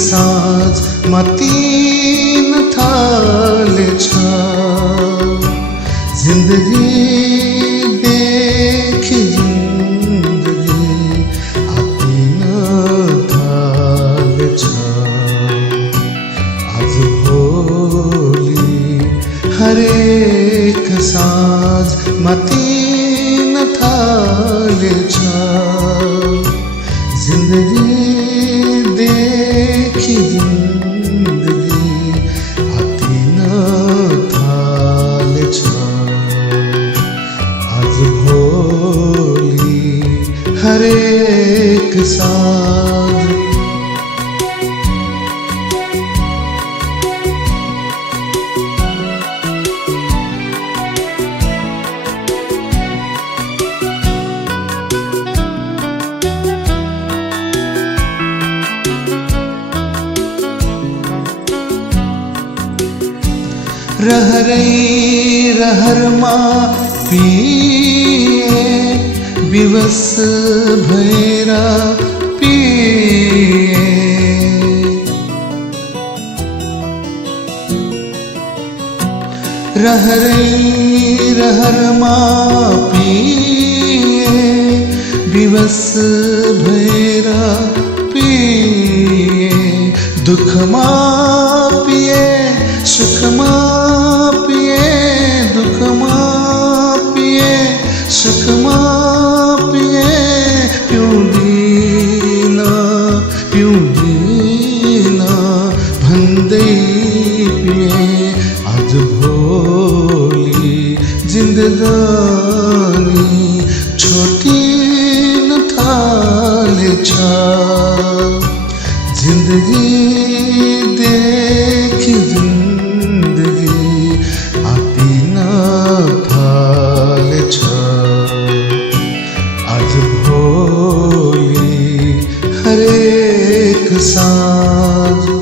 साँझ तीन थाले छ जिन्दगी देखि जिन्दगी तीन थाले छ आज भोलि हरेक साँझ तीन थाले छ जिन्दगी देखि जिन्दगी तीन थाले छ आज भोलि हरेक साँझ रहरै रहरमा पिए विवश भएर पिए रहरै रहरमा पिए विवश भएर पिए दुखमा पिए सुखमा पिए दुखमा पिए सुखमा पिए पिउँदिन भन्दै पिए आज भोलि जिन्दगानी छोटिन थाले छ जिन्दगी देखि जिन्दगी तीन थाले छ आज भोलि हरेक साँझ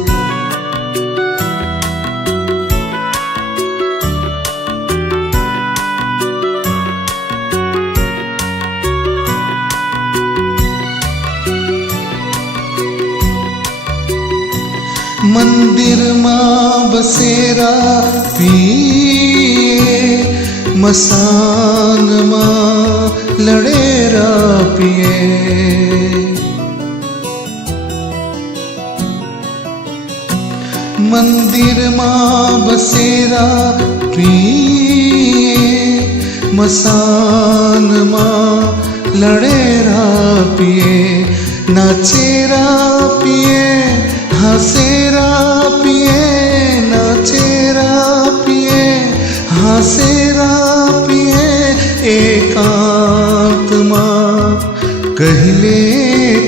मन्दिरमा बसेर पिए मसानमा लडेर पिए मन्दिरमा बसेर पिए मसानमा लडेर पिए नाचेर पिए हँसेर पिए नाचेर पिए हँसेर पिए एकान्तमा कहिले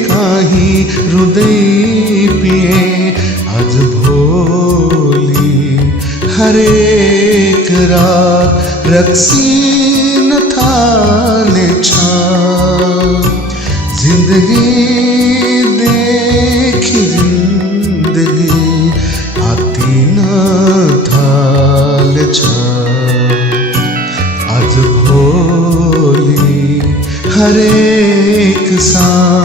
काहीँ रुँदै पिए आज भोलि हरेक रात रक्सिन थाले छ जिन्दगी देखि जिन्दगी तीन थाले छ आज भोलि हरेक साँझ